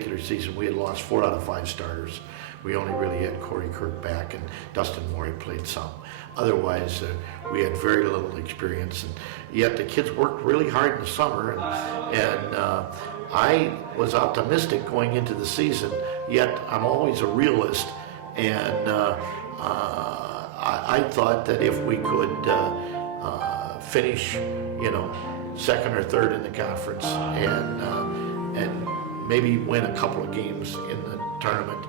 regular season, we had lost 4 out of 5 starters. We only really had Corey Kirk back, and Dustin Moore had played some. Otherwise, we had very little experience, and yet the kids worked really hard in the summer, and I was optimistic going into the season, yet I'm always a realist, and I thought that if we could finish, second or third in the conference and maybe win a couple of games in the tournament,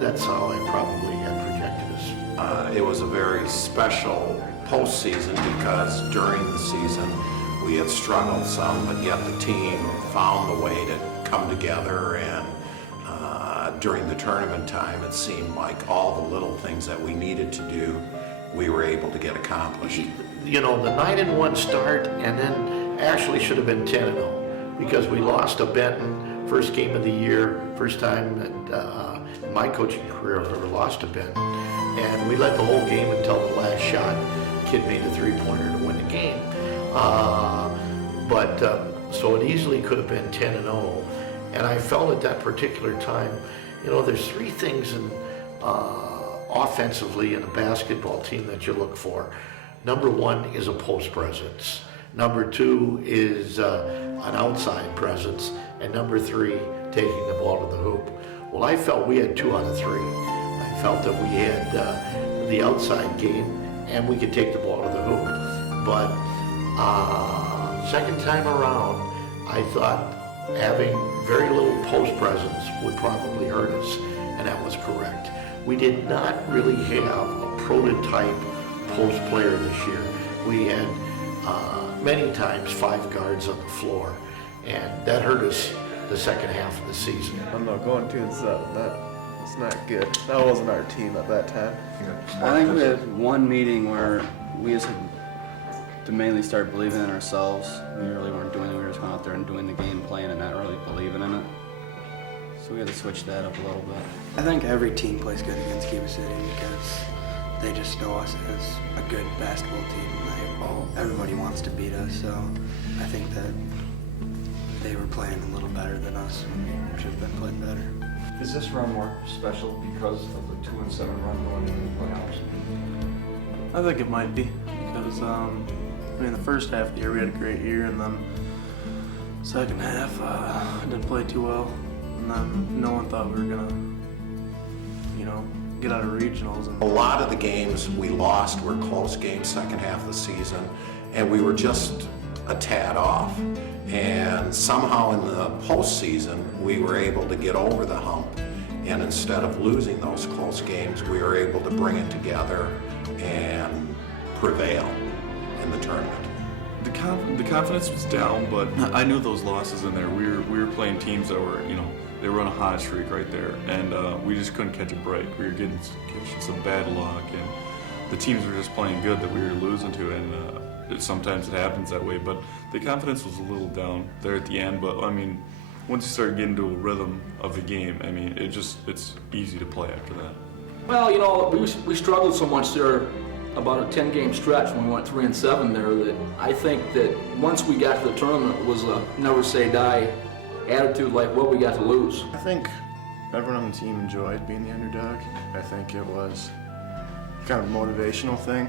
that's how I probably had projected us. It was a very special postseason because during the season we had struggled some, but yet the team found a way to come together, and during the tournament time it seemed like all the little things that we needed to do, we were able to get accomplished. The 9-1 start, and then actually should have been 10-0 because we lost to Benton first game of the year, first time in my coaching career I've ever lost to Benton, and we led the whole game until the last shot. Kid made a 3-pointer to win the game, so it easily could have been 10-0, and I felt at that particular time, there's 3 things in offensively in a basketball team that you look for. Number 1 is a post presence. Number 2 is an outside presence. And number 3, taking the ball to the hoop. Well, I felt we had 2 out of 3. I felt that we had the outside game and we could take the ball to the hoop. But second time around, I thought having very little post presence would probably hurt us, and that was correct. We did not really have a prototype post player this year. We had many times 5 guards on the floor, and that hurt us the second half of the season. I'm not going to, it's not good. That wasn't our team at that time. I think we had one meeting where we just had to mainly start believing in ourselves. We really weren't doing it, we were just going out there and doing the game plan and not really believing in it. So we had to switch that up a little bit. I think every team plays good against Cuba City because they just know us as a good basketball team. Everybody wants to beat us, so I think that they were playing a little better than us when we should have been playing better. Is this run more special because of the 2-7 run going into the playoffs? I think it might be because, the first half of the year we had a great year, and then second half didn't play too well, and then no one thought we were gonna, get out of regionals. A lot of the games we lost were close games second half of the season, and we were just a tad off. And somehow in the postseason, we were able to get over the hump, and instead of losing those close games, we were able to bring it together and prevail in the tournament. The confidence was down, but I knew those losses in there. We were playing teams that were, they were on a hot streak right there, and we just couldn't catch a break. We were catching some bad luck, and the teams were just playing good that we were losing to, and sometimes it happens that way. But the confidence was a little down there at the end. But once you start getting into a rhythm of the game, it's easy to play after that. Well, we struggled so much there about a 10-game stretch when we went 3-7 there that I think that once we got to the tournament, it was a never say die attitude, like what we got to lose. I think everyone on the team enjoyed being the underdog. I think it was kind of a motivational thing.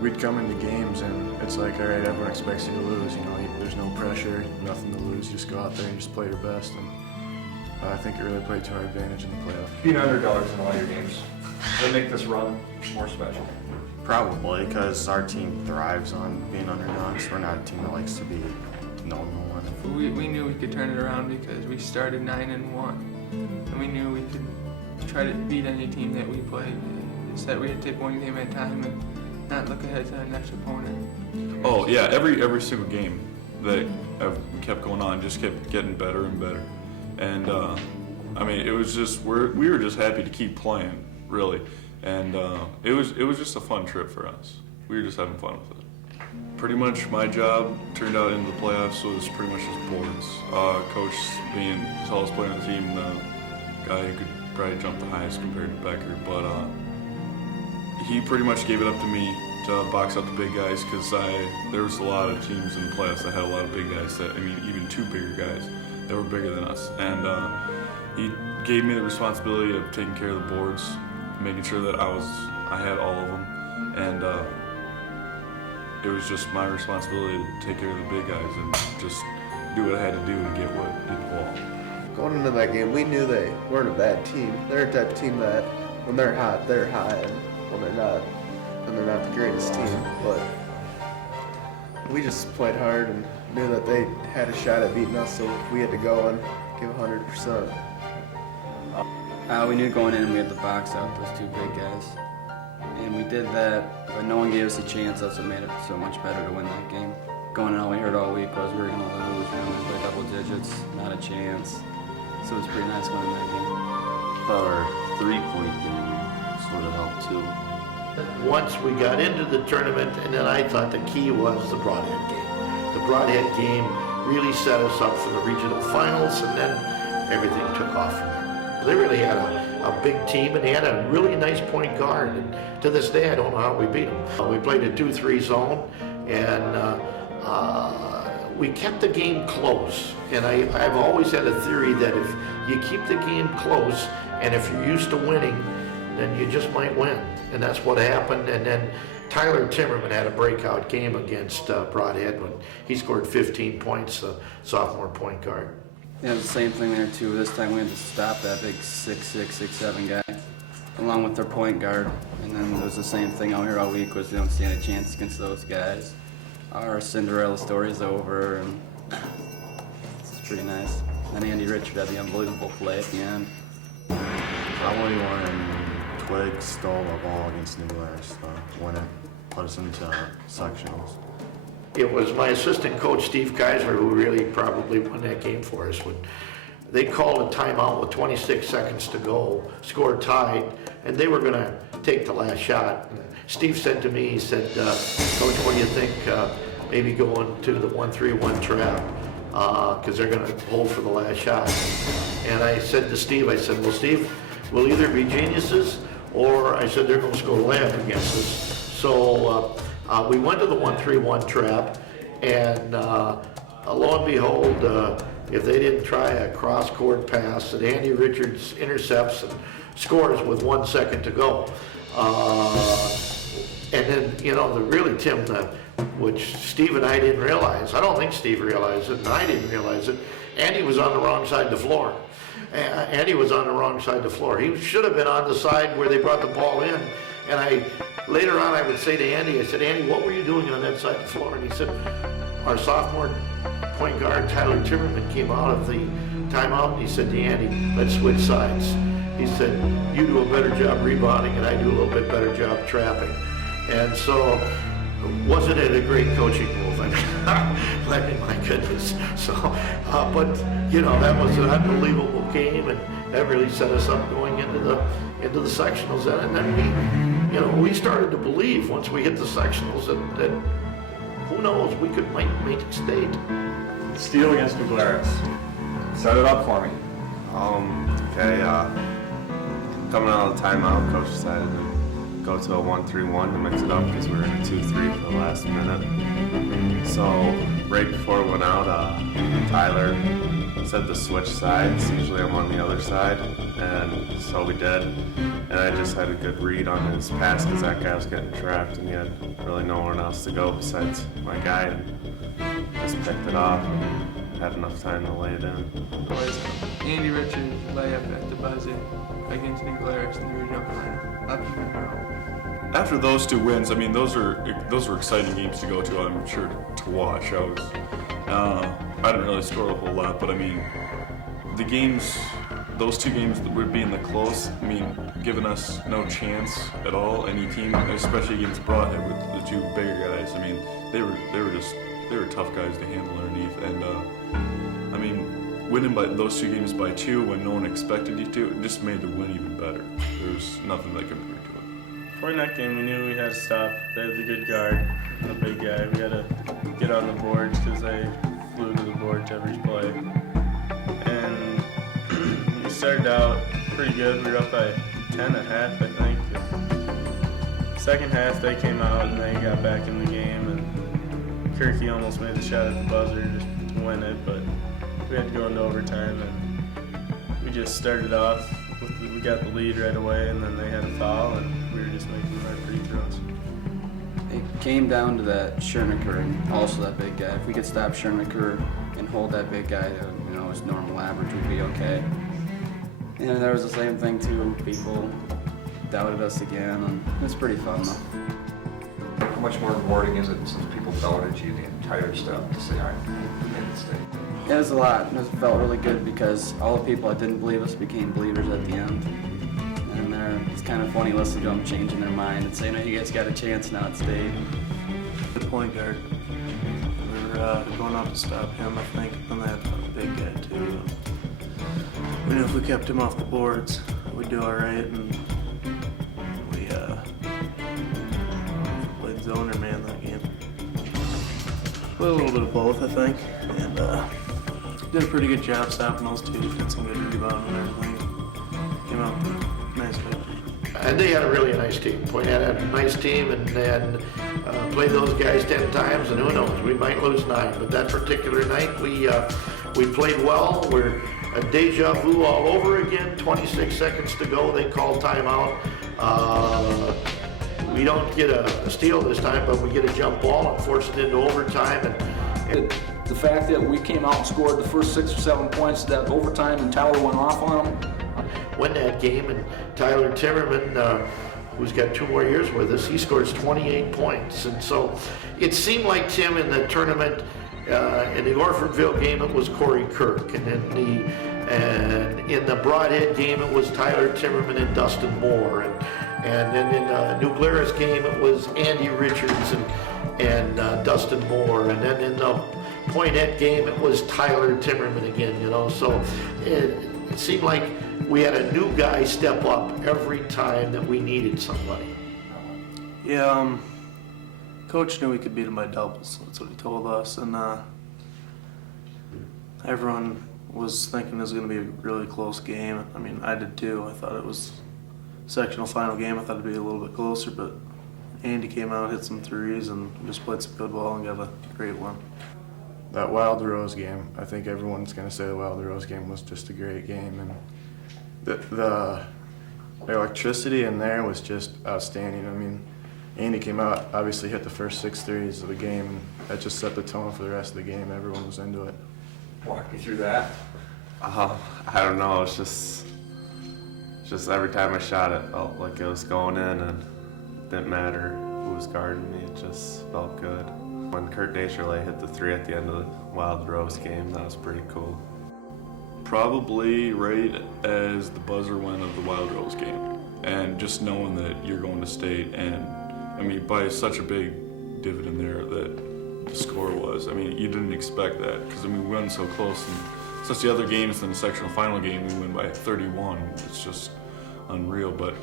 We'd come into games and it's like, all right, everyone expects you to lose. There's no pressure, nothing to lose. Just go out there and just play your best. And I think it really played to our advantage in the playoff. Being underdogs in all your games, does it make this run more special? Probably, because our team thrives on being underdogs. We're not a team that likes to be known one. We knew we could turn it around because we started 9-1, and we knew we could try to beat any team that we played. It's that we had to take one game at a time and not look ahead to the next opponent. Oh yeah, every single game that we kept going on just kept getting better and better, and it was just we were just happy to keep playing, really, and it was just a fun trip for us. We were just having fun with it. Pretty much my job turned out into the playoffs was pretty much just boards. Coach being the tallest player on the team, the guy who could probably jump the highest compared to Becker, but he pretty much gave it up to me to box out the big guys because there was a lot of teams in the playoffs that had a lot of big guys that, I mean, even two bigger guys that were bigger than us. And he gave me the responsibility of taking care of the boards, making sure that I had all of them. And it was just my responsibility to take care of the big guys and just do what I had to do to get the ball. Going into that game, we knew they weren't a bad team. They're a type of team that when they're hot, they're high, and when they're not, then they're not the greatest team. But we just played hard and knew that they had a shot at beating us, so we had to go and give 100%. We knew going in we had to box out those two big guys. And we did that, but no one gave us a chance. That's what made it so much better to win that game. Going in, all we heard all week was we were going to lose, we were going to play double digits, not a chance. So it was pretty nice winning that game. I thought our 3-point game sort of helped too. Once we got into the tournament, and then I thought the key was the Broadhead game. The Broadhead game really set us up for the regional finals, and then everything took off from there. They really had a big team, and they had a really nice point guard. And to this day, I don't know how we beat them. We played a 2-3 zone, and we kept the game close. And I've always had a theory that if you keep the game close, and if you're used to winning, then you just might win. And that's what happened. And then Tyler Timmerman had a breakout game against Broadhead when he scored 15 points, the sophomore point guard. Yeah, the same thing there too. This time we had to stop that big 6'6", 6'7" guy, along with their point guard. And then it was the same thing out here all week, was we don't stand a chance against those guys. Our Cinderella story's over, and it's pretty nice. Then Andy Richard had the unbelievable play at the end. Probably when Twig stole a ball against New Glarus, when it put us into sectionals. It was my assistant coach, Steve Keisler, who really probably won that game for us. When they called a timeout with 26 seconds to go, score tied, and they were going to take the last shot. And Steve said to me, he said, Coach, what do you think maybe going to the 1-3-1 trap? Because they're going to hold for the last shot. And I said to Steve, I said, well, Steve, we'll either be geniuses or I said they're going to score land against us. So we went to the 1-3-1 trap, and lo and behold, if they didn't try a cross-court pass, that Andy Richards intercepts and scores with 1 second to go. And then, you know, Tim, which Steve and I didn't realize, I don't think Steve realized it, and I didn't realize it, Andy was on the wrong side of the floor. Andy was on the wrong side of the floor. He should have been on the side where they brought the ball in. And later on I would say to Andy, I said, Andy, what were you doing on that side of the floor? And he said, our sophomore point guard, Tyler Timmerman, came out of the timeout, and he said to Andy, let's switch sides. He said, you do a better job rebounding, and I do a little bit better job trapping. And so, wasn't it a great coaching move? I mean, my goodness. So, but you know, that was an unbelievable game, and that really set us up going into the sectionals. And then we started to believe once we hit the sectionals that who knows, we might make it state. Steele against New Glarus. Set it up for me. Coming out of the timeout, coach decided to go to a 1-3-1 to mix it up because we were in a 2-3 for the last minute. So right before we went out, Tyler said to switch sides. Usually I'm on the other side, and so we did. And I just had a good read on his pass because that guy was getting trapped, and he had really nowhere else to go besides my guy, and just picked it off and had enough time to lay it in. Was Andy Richards layup at the buzzer against New Glarus in the regional final. Up in the row. After those two wins, I mean, those were exciting games to go to. I'm sure to watch. I didn't really score a whole lot, but I mean, the games, those two games were being the close. I mean, giving us no chance at all. Any team, especially against Broadhead with the two bigger guys. I mean, they were tough guys to handle underneath, and I mean, winning by those two games by 2 when no one expected you to, it just made the win even better. There was nothing that compared to it. Before that game, we knew we had to stop. They had the good guard and the big guy. We had to get on the boards because they flew to the boards every play. And we started out pretty good. We were up by 10 at half, I think. second half they came out and they got back in the game, and Kirky almost made the shot at the buzzer to win it, but we had to go into overtime, and we just started off we got the lead right away, and then they had a foul, and we were just making our free throws. It came down to that Schernicker and also that big guy. If we could stop Schernicker and hold that big guy to, his normal average, we'd be okay. And there was the same thing too. People doubted us again, and it was pretty fun though. How much more rewarding is it since people doubted you the entire step to say, all right, we made the state? It was a lot. It felt really good because all the people that didn't believe us became believers at the end. And it's kind of funny listening to them changing their mind and saying, "Oh, you guys got a chance now at state." The point guard. We were going out to stop him, I think, and they had a big guy too. We knew if we kept him off the boards, we'd do all right, and we played zone or man that game. Played a little bit of both, I think, and did a pretty good job stopping those two. Did some good rebounding and everything. Came out with a nice victory. And they had a really nice team. Point had a nice team, and played those guys 10 times, and who knows, we might lose 9. But that particular night, we played well. We're a deja vu all over again. 26 seconds to go. They called timeout. We don't get a steal this time, but we get a jump ball and force it into overtime. And The fact that we came out and scored the first 6 or 7 points that overtime and Tyler went off on them. Win that game, and Tyler Timmerman, who's got 2 more years with us, he scores 28 points. And so it seemed like Tim in the tournament, in the Orfordville game, it was Corey Kirk, and in the Broadhead game, it was Tyler Timmerman and Dustin Moore, and then in the New Glarus game, it was Andy Richards and Dustin Moore, and then in the Poinette game, it was Tyler Timmerman again. So it seemed like we had a new guy step up every time that we needed somebody. Yeah, Coach knew we could beat him by doubles. That's what he told us, and everyone was thinking it was going to be a really close game. I mean, I did too. I thought it was sectional final game. I thought it'd be a little bit closer, but Andy came out, hit some threes, and just played some good ball and got a great win. That Wild Rose game, I think everyone's going to say the Wild Rose game was just a great game, and the electricity in there was just outstanding. I mean, Andy came out, obviously hit the first 6 threes of the game, and that just set the tone for the rest of the game. Everyone was into it. Walk me through that. I don't know. It's just every time I shot it felt like it was going in, and it didn't matter who was guarding me. It just felt good. When Kurt Desharlais hit the 3 at the end of the Wild Rose game, that was pretty cool. Probably right as the buzzer went of the Wild Rose game, and just knowing that you're going to state, and I mean by such a big dividend there that the score was. I mean, you didn't expect that because we won so close, and such the other games than the sectional final game, we win by 31. It's just unreal. But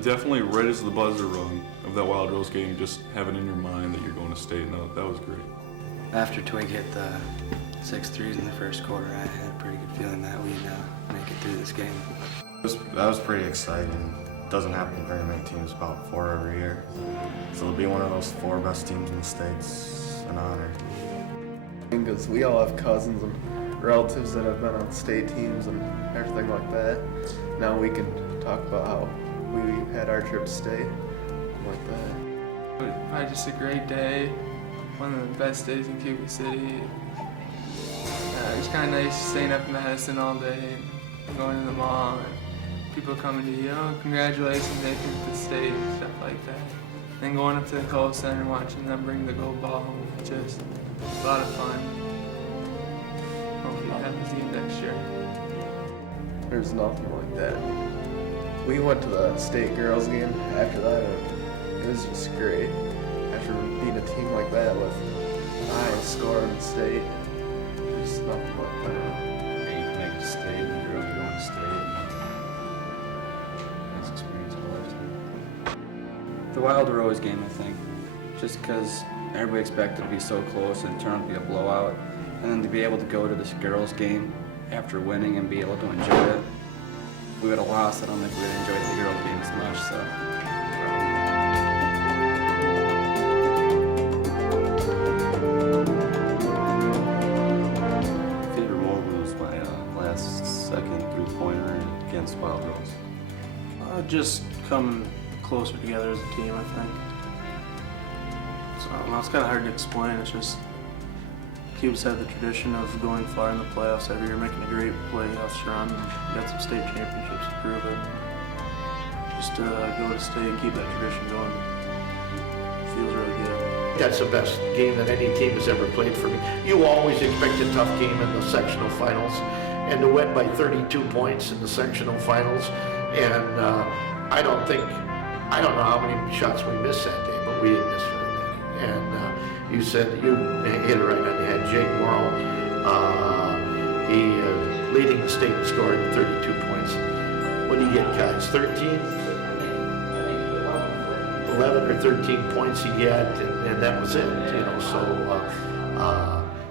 definitely right as the buzzer rung of that Wild Rose game, just having in your mind that you're going to state, and that was great. After Twig hit the 6 threes in the first quarter, I had a pretty good feeling that we'd make it through this game. That was pretty exciting. Doesn't happen to very many teams, about 4 every year. So to be one of those 4 best teams in the state's an honor. Because we all have cousins and relatives that have been on state teams and everything like that. Now we can talk about how we had our trip to state like that. It was probably just a great day, one of the best days in Cuba City. It was kind of nice staying up in Madison all day and going to the mall and people coming to you, congratulations, making it to the state and stuff like that. Then going up to the Coal Center and watching them bring the gold ball home, just a lot of fun. Hopefully it happens again next year. There's nothing like that. We went to the state girls game after that, and it was just great. After beating a team like that with high score in the state, there's nothing like that. Yeah, you can make it to state, and you're really going to state. Nice experience of a lifetime. The Wild Rose game, I think, just because everybody expected to be so close and it turned out to be a blowout, and then to be able to go to this girls game after winning and be able to enjoy it. If we would have lost, I don't think we would have enjoyed the girls game as much. So. second three-pointer against Wild Rose? Just coming closer together as a team, I think. So it's kind of hard to explain. It's just Cuba's had the tradition of going far in the playoffs every year, making a great playoffs run. Got some state championships to prove it. Just go to state and keep that tradition going. Feels really good. That's the best game that any team has ever played for me. You always expect a tough game in the sectional finals, and to win by 32 points in the sectional finals. And I don't know how many shots we missed that day, but we didn't miss very many. And you said, you hit it right on the head. Jake Morrow, he leading the state in scoring 32 points. What do you get, guys? 13? 11 or 13 points he had, and that was it, so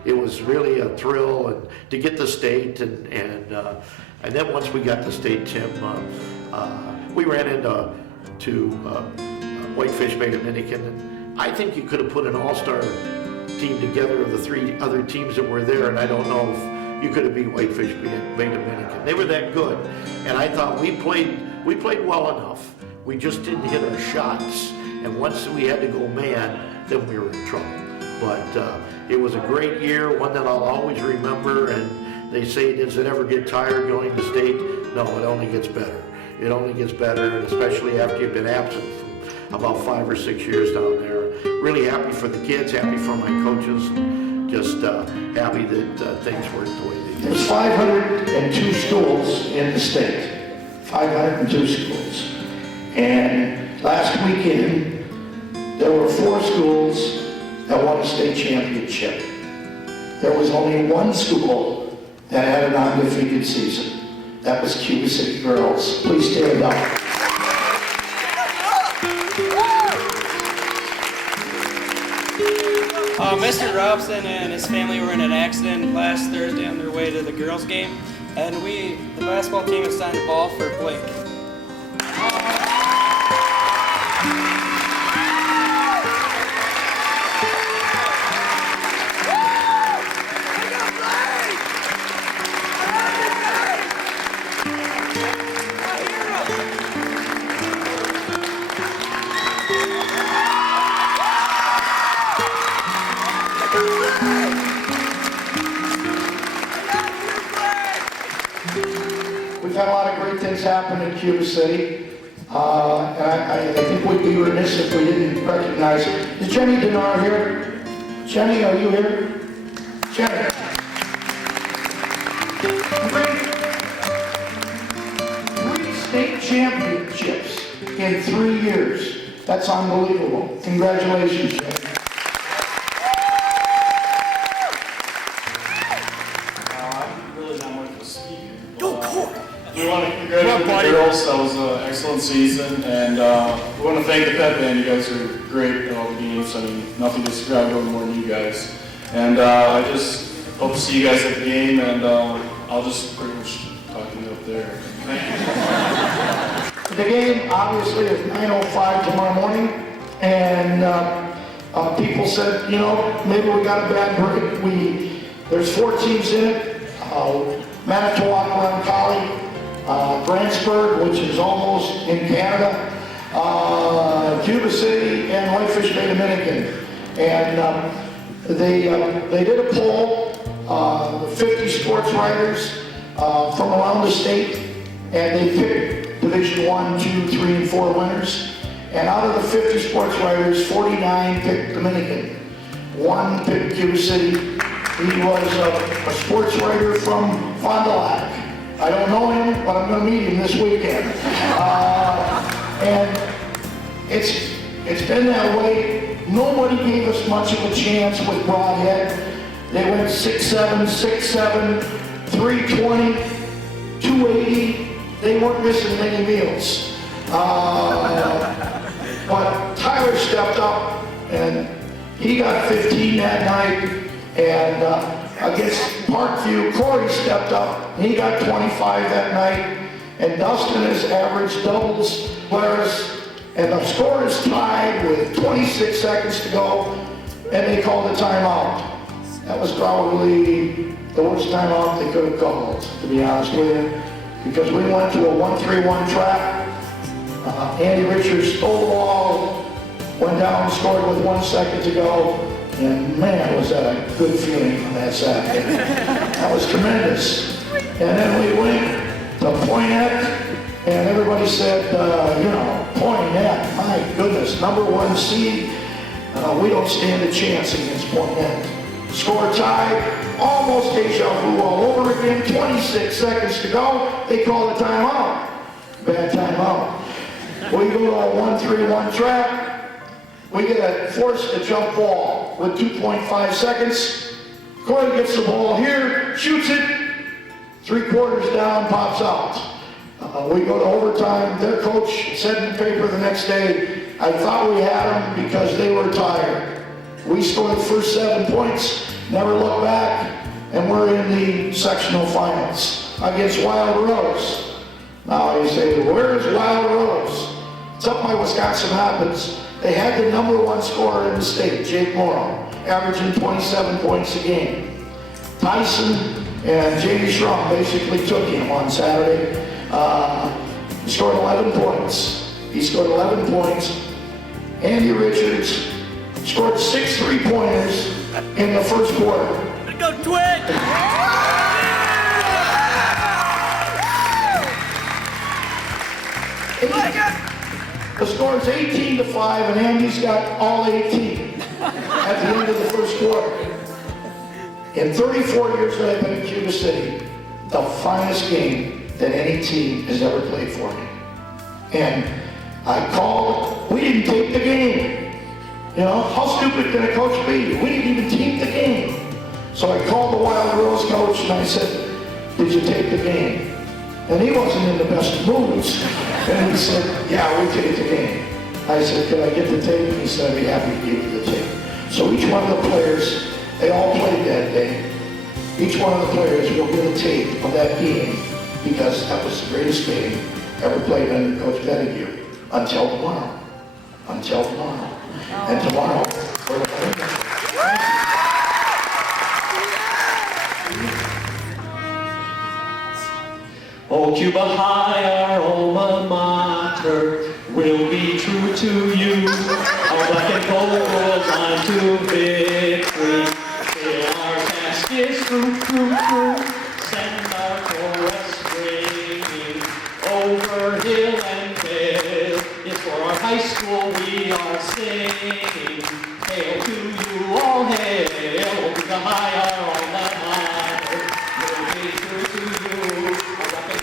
it was really a thrill and to get the state, and then once we got the state, Tim, we ran into Whitefish Bay Dominican, and I think you could have put an all-star team together of the three other teams that were there, and I don't know if you could have beat Whitefish Bay Dominican. They were that good, and I thought we played well enough. We just didn't hit our shots, and once we had to go man, then we were in trouble. But it was a great year, one that I'll always remember, and they say, does it ever get tired going to state? No, it only gets better. It only gets better, and especially after you've been absent for about 5 or 6 years down there. Really happy for the kids, happy for my coaches, and just happy that things worked the way they did. There's 502 schools in the state, 502 schools. And last weekend, there were 4 schools that won a state championship. There was only one school that had an undefeated season. That was Cuba City Girls. Please stand up. Mr. Robson and his family were in an accident last Thursday on their way to the girls' game, and the basketball team assigned the ball for Blake. We've had a lot of great things happen in Cuba City, and I think we'd be remiss if we didn't recognize. Is Jenny Denar here? Jenny, are you here? Jenny. Three state championships in 3 years. That's unbelievable. Congratulations, Jenny. We want to congratulate the girls. That was an excellent season, and we want to thank the pep band. You guys are great at all the games. I mean, nothing to describe over more than you guys. And I just hope to see you guys at the game, and I'll just pretty much talk to you up there. Thank you. The game obviously is 9:05 tomorrow morning, and people said, maybe we got a bad break. There's 4 teams in it. Manitowoc, Roncalli, Brandsburg, which is almost in Canada, Cuba City, and Whitefish Bay Dominican. And they did a poll, 50 sports writers from around the state, and they picked Division 1, 2, 3, and 4 winners. And out of the 50 sports writers, 49 picked Dominican. 1 picked Cuba City. He was a sports writer from Fond du Lac. I don't know him, but I'm going to meet him this weekend. And it's been that way. Nobody gave us much of a chance with Broadhead. They went 6'7", 6'7", 320, 280. They weren't missing many meals. But Tyler stepped up, and he got 15 that night. And against Parkview, Corey stepped up, and he got 25 that night. And Dustin has averaged doubles, and the score is tied with 26 seconds to go, and they called a timeout. That was probably the worst timeout they could have called, to be honest with you, because we went to a 1-3-1 trap. Andy Richards stole the ball, went down and scored with 1 second to go, and man, was that a good feeling on that Saturday. That was tremendous. And then we went to Poinet, and everybody said, Poinet, my goodness, #1 seed. We don't stand a chance against Poinet. Score tied, almost deja vu all over again, 26 seconds to go. They call the timeout. Bad timeout. We go to a 1-3-1 trap. We get a forced to jump ball with 2.5 seconds. Corey gets the ball here, shoots it, 3/4 down, pops out. We go to overtime. Their coach said in the paper the next day, I thought we had them because they were tired. We scored the first 7 points, never looked back, and we're in the sectional finals against Wild Rose. Now you say, where's Wild Rose? It's up by Wisconsin Rapids. They had the #1 scorer in the state, Jake Morrow, averaging 27 points a game. Tyson and Jamie Schrum basically took him on Saturday. He scored 11 points. He scored 11 points. Andy Richards scored 6 3-pointers in the first quarter. Go Twig! The score is 18-5, and Andy's got all 18 at the end of the first quarter. In 34 years that I've been in Cuba City, the finest game that any team has ever played for me. And I called, we didn't take the game. How stupid can a coach be? We didn't even take the game. So I called the Wild Rose coach and I said, did you take the game? And he wasn't in the best moods. And he said, yeah, we take the game. I said, could I get the tape? He said, I'd be happy to give you the tape. So each one of the players, they all played that day. Each one of the players will get a tape of that game because that was the greatest game ever played under Coach Pettigrew. Until tomorrow. Until tomorrow. And tomorrow, we're going to win. Oh, Cuba High, our alma mater, will be true to you. Our black and gold rolls on to victory. Till our task is through. Send our chorus ringing over hill and dale. It's for our high school we are singing. Hail to you, all hail. Oh, Cuba High, our alma mater, will be true to you.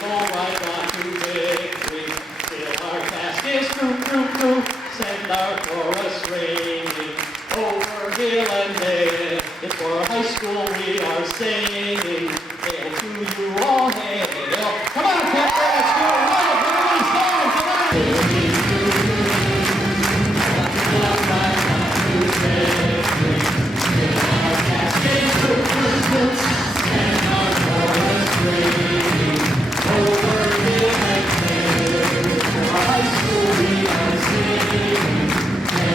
Right on to victory, till our task is through. Send our chorus ringing over hill and dale. It's for our high school we are singing. Hail to you, all hail. Come on, Pepper, let's go. Everybody stand, come on. Right on to victory, till our task is through. Send our chorus ringing over hill and dale. For our high school we are singing. Hail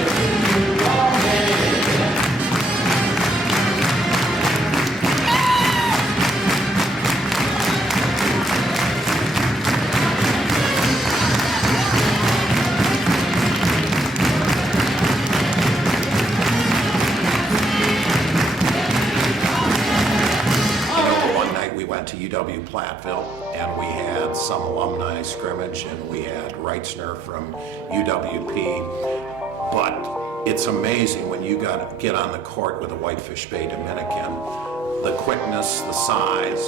to you, all hail. One night we went to UW Platteville and we had some alumni scrimmage and we had Reitzner from UWP. But it's amazing when you get on the court with a Whitefish Bay Dominican, the quickness, the size,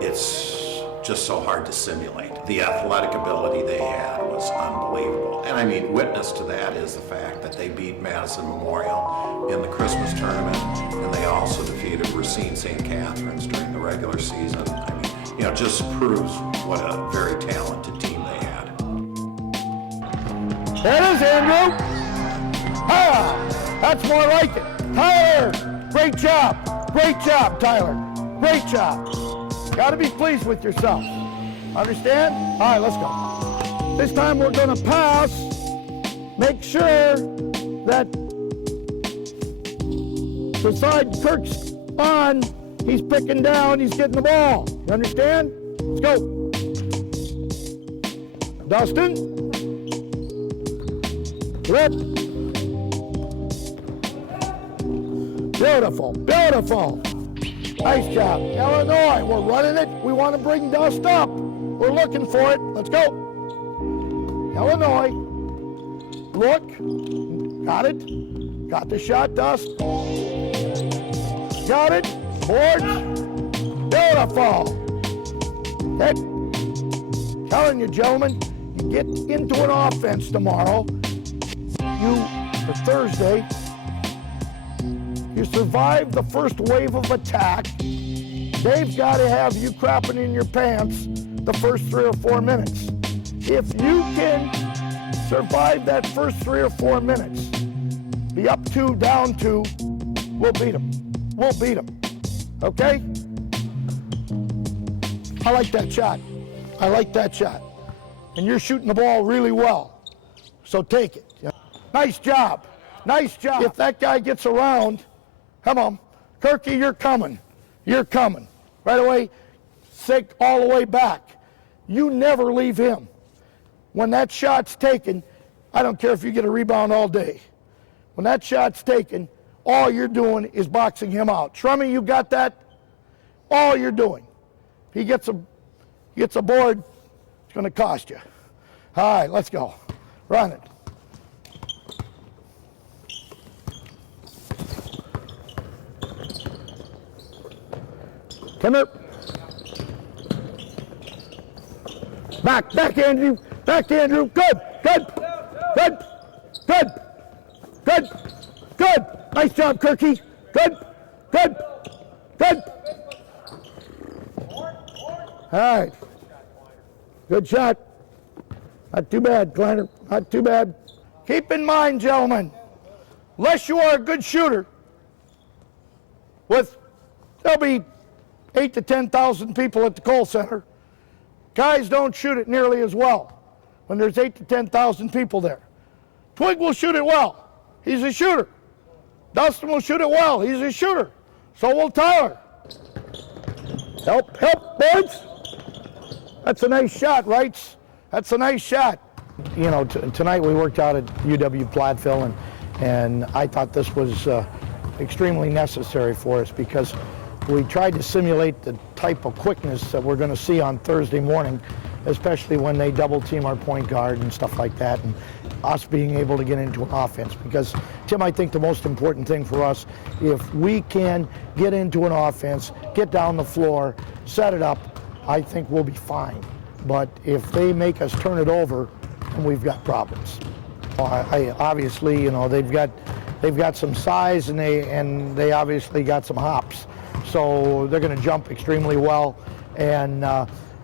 it's just so hard to simulate. The athletic ability they had was unbelievable. And I mean, witness to that is the fact that they beat Madison Memorial in the Christmas tournament, and they also defeated Racine St. Catharines during the regular season. I mean, just proves what a very talented team they had. There it is, Andrew. Ah, that's more like it. Tyler, great job. Great job, Tyler. Great job. Got to be pleased with yourself. Understand? All right, let's go. This time we're going to pass. Make sure that the side Kirk's on He's picking down, he's getting the ball. You understand? Let's go. Dustin. Rip. Beautiful, beautiful. Nice job. Illinois, we're running it. We want to bring Dust up. We're looking for it. Let's go. Illinois. Look. Got it. Got the shot, Dust. Got it. Boards. Beautiful. Okay. Telling you, gentlemen, you get into an offense tomorrow. For Thursday, you survive the first wave of attack. They've got to have you crapping in your pants the first 3 or 4 minutes. If you can survive that first 3 or 4 minutes, be up 2, down 2, we'll beat them. We'll beat them. Okay? I like that shot. I like that shot. And you're shooting the ball really well. So take it. Nice job. Nice job. If that guy gets around, come on. Kirky, you're coming. You're coming. Right away, sick all the way back. You never leave him. When that shot's taken, I don't care if you get a rebound all day. When that shot's taken, all you're doing is boxing him out. Shrummy, you got that? All you're doing. If he gets a board, it's going to cost you. All right, let's go. Run it. Come here. Back, Andrew. Back, Andrew. Good. Nice job, Kirky. Good. All right. Good shot. Not too bad, Kleiner. Not too bad. Keep in mind, gentlemen, unless you are a good shooter, there'll be 8,000 to 10,000 people at the Kohl Center. Guys don't shoot it nearly as well when there's 8,000 to 10,000 people there. Twig will shoot it well. He's a shooter. Dustin will shoot it well. He's a shooter. So will Tyler. Help, boys. That's a nice shot, Wrights. That's a nice shot. You know, tonight we worked out at UW Platteville, and I thought this was extremely necessary for us because we tried to simulate the type of quickness that we're going to see on Thursday morning, especially when they double team our point guard and stuff like that, and us being able to get into an offense. Because, Tim, I think the most important thing for us, if we can get into an offense, get down the floor, set it up, I think we'll be fine. But if they make us turn it over, then we've got problems. Obviously, you know, they've got some size, and they obviously got some hops. So they're going to jump extremely well, and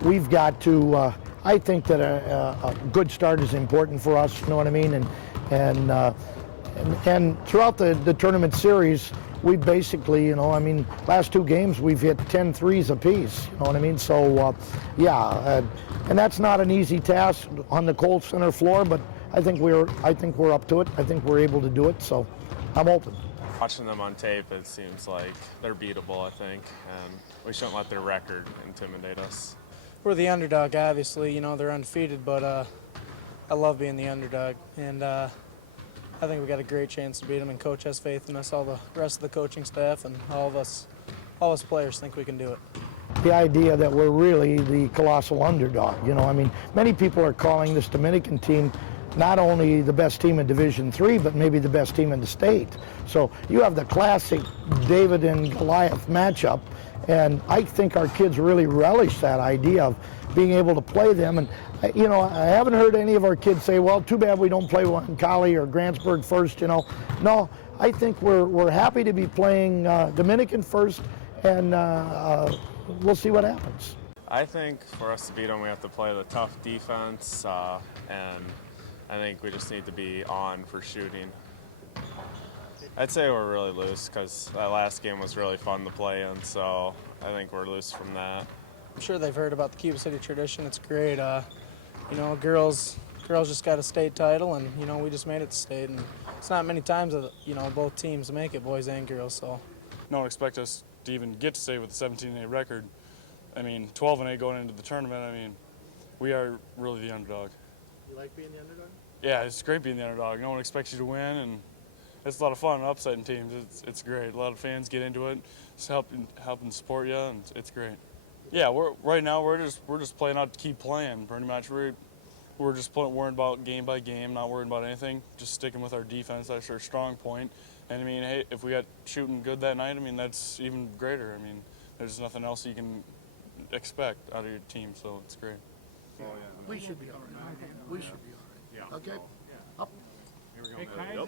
we've got to. I think that a good start is important for us. You know what I mean? And throughout the tournament series, we basically, you know, I mean, last 2 games we've hit 10 threes apiece. You know what I mean? So yeah, and that's not an easy task on the Kohl Center floor, but I think we're up to it. I think we're able to do it. So I'm open. Watching them on tape, it seems like they're beatable, I think, and we shouldn't let their record intimidate us. We're the underdog, obviously. You know, they're undefeated, but I love being the underdog, and I think we got a great chance to beat them, and Coach has faith in us. All the rest of the coaching staff and all of us players think we can do it. The idea that we're really the colossal underdog. You know, I mean, many people are calling this Dominican team not only the best team in Division III, but maybe the best team in the state. So you have the classic David and Goliath matchup, and I think our kids really relish that idea of being able to play them. And you know, I haven't heard any of our kids say, well, too bad we don't play Collie or Grantsburg first, you know. No, I think we're happy to be playing Dominican first, and we'll see what happens. I think for us to beat them, we have to play the tough defense, and I think we just need to be on for shooting. I'd say we're really loose because that last game was really fun to play in, so I think we're loose from that. I'm sure they've heard about the Cuba City tradition. It's great. You know, girls just got a state title, and you know, we just made it to state, and it's not many times that, you know, both teams make it, boys and girls. So don't expect us to even get to stay with a 17-8 record. I mean, 12-8 going into the tournament. I mean, we are really the underdog. You like being the underdog? Yeah, it's great being the underdog. No one expects you to win, and it's a lot of fun upsetting teams. It's great. A lot of fans get into it, just helping support you, and it's great. Yeah, right now we're just playing out to keep playing. Pretty much, we're just worrying about game by game, not worrying about anything. Just sticking with our defense. That's our strong point. And I mean, hey, if we got shooting good that night, I mean, that's even greater. I mean, there's nothing else you can expect out of your team, so it's great. We should be all right. We should be all right. Okay? Up.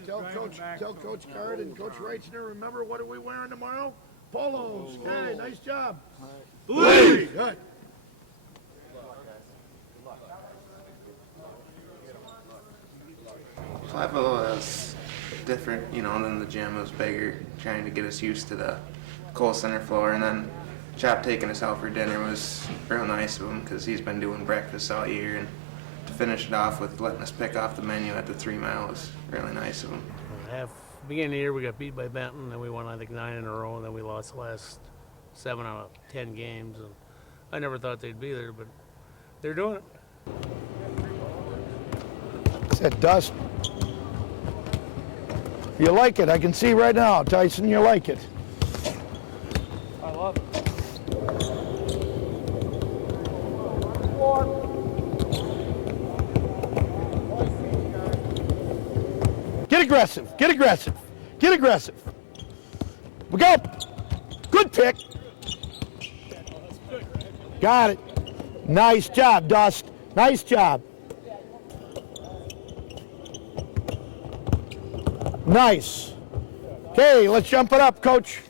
Tell Coach Card and Coach Reichner, remember, what are we wearing tomorrow? Polos. Okay, nice job. Believe! Good. Level was different, you know, than the gym. It was bigger, trying to get us used to the Cole Center floor. And then Chop taking us out for dinner was real nice of him because he's been doing breakfast all year. And to finish it off with letting us pick off the menu at the 3 Mile was really nice of him. Beginning of the year, we got beat by Benton, then we won, I think, 9 in a row, and then we lost the last 7 out of 10 games. And I never thought they'd be there, but they're doing it. Said Dust. You like it. I can see right now, Tyson, you like it. I love it. Get aggressive. Get aggressive. Get aggressive. We go. Good pick. Got it. Nice job, Dust. Nice job. Nice. Okay, let's jump it up, Coach.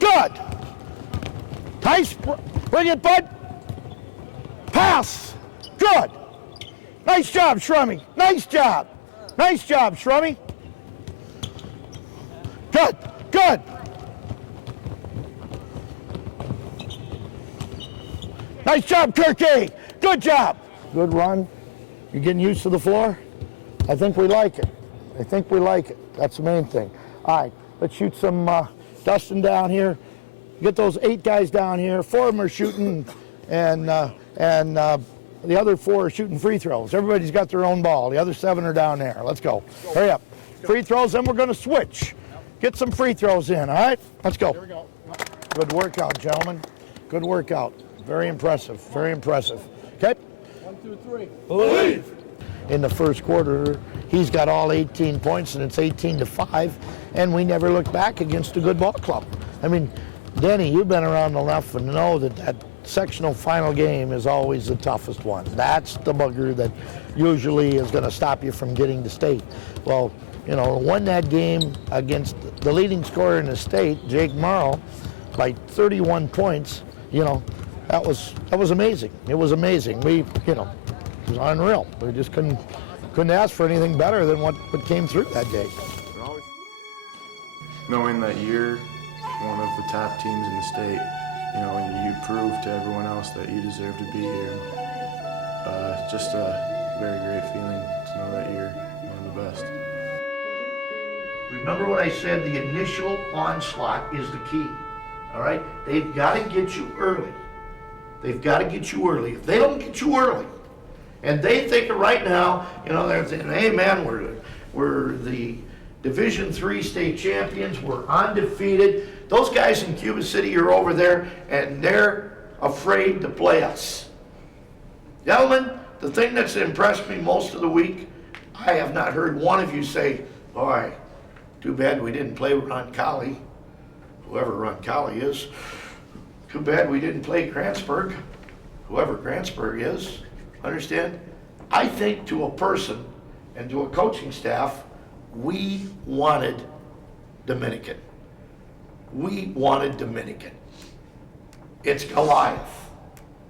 Good. Tice, bring it, bud. Pass. Good. Nice job, Shrummy. Nice job. Nice job, Shrummy. Good. Good. Nice job, Kirky. Good job. Good run. You're getting used to the floor? I think we like it. I think we like it. That's the main thing. All right, let's shoot some Dustin down here. Get those 8 guys down here. 4 of them are shooting, and the other 4 are shooting free throws. Everybody's got their own ball. The other 7 are down there. Let's go. Hurry up. Free throws, then we're going to switch. Get some free throws in, all right? Let's go. Good workout, gentlemen. Good workout. Very impressive. Very impressive. Okay? 1, 2, 3. Believe. In the first quarter, he's got all 18 points, and it's 18-5, and we never look back against a good ball club. I mean, Denny, you've been around enough to know that sectional final game is always the toughest one. That's the bugger that usually is going to stop you from getting to state. Well, you know, won that game against the leading scorer in the state, Jake Morrow, by 31 points. You know, that was amazing. It was amazing. We, you know, it was unreal. We just couldn't ask for anything better than what came through that day. Knowing that you're one of the top teams in the state, you know, and you prove to everyone else that you deserve to be here. Just a very great feeling to know that you're one of the best. Remember what I said, the initial onslaught is the key, all right? They've got to get you early. They've got to get you early. If they don't get you early, and they think right now, you know, they're thinking, hey man, we're the Division III state champions, we're undefeated. Those guys in Cuba City are over there, and they're afraid to play us. Gentlemen, the thing that's impressed me most of the week, I have not heard one of you say, boy, too bad we didn't play Roncalli, whoever Roncalli is. Too bad we didn't play Grantsburg, whoever Grantsburg is. Understand? I think to a person and to a coaching staff, we wanted Dominican. We wanted Dominican. It's Goliath.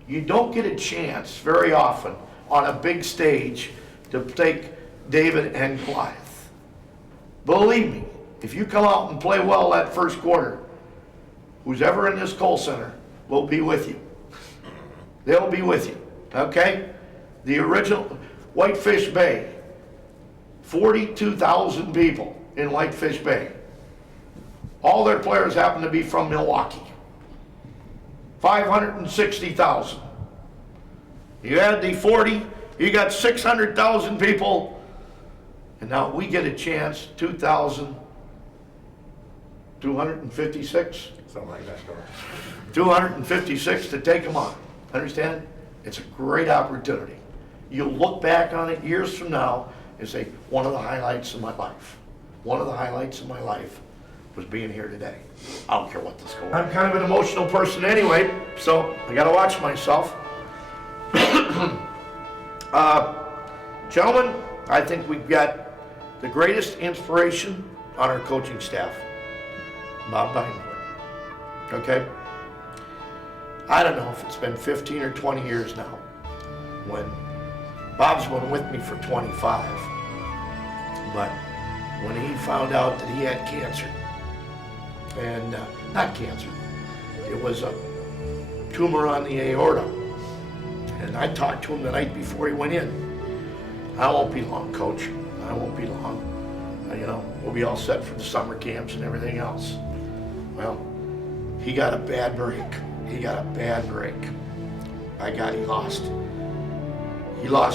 You don't get a chance very often on a big stage to take David and Goliath. Believe me, if you come out and play well that first quarter, who's ever in this Cole Center will be with you. They'll be with you, okay? The original Whitefish Bay, 42,000 people in Whitefish Bay. All their players happen to be from Milwaukee. 560,000. You add the 40, you got 600,000 people, and now we get a chance, 2,256? Something like that. 256 to take them on. Understand? It's a great opportunity. You'll look back on it years from now and say, one of the highlights of my life. One of the highlights of my life was being here today. I don't care what the score. I'm kind of an emotional person anyway, so I gotta watch myself. Gentlemen, I think we've got the greatest inspiration on our coaching staff, Bob Beinberg. Okay? I don't know if it's been 15 or 20 years now, when Bob's been with me for 25, but when he found out that he had cancer, and not cancer, it was a tumor on the aorta, and I talked to him the night before he went in. I won't be long, Coach. I won't be long. You know, we'll be all set for the summer camps and everything else. Well, he got a bad break. He got a bad break. By God, he lost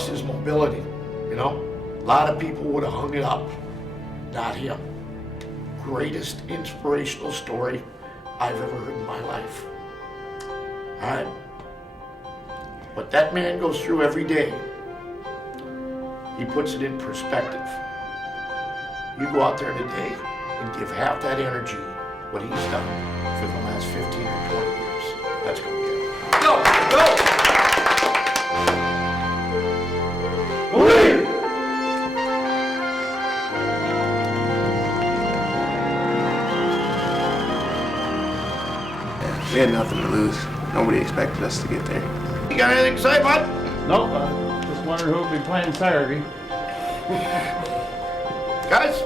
his mobility, you know? A lot of people would have hung it up. Not him. Greatest inspirational story I've ever heard in my life. All right? What that man goes through every day, he puts it in perspective. You go out there today and give half that energy what he's done for the last 15 or 20 years. Let's go, Kevin. Go! Believe! We had nothing to lose. Nobody expected us to get there. You got anything to say, bud? Nope, just wondering who'll be playing Saturday. Guys?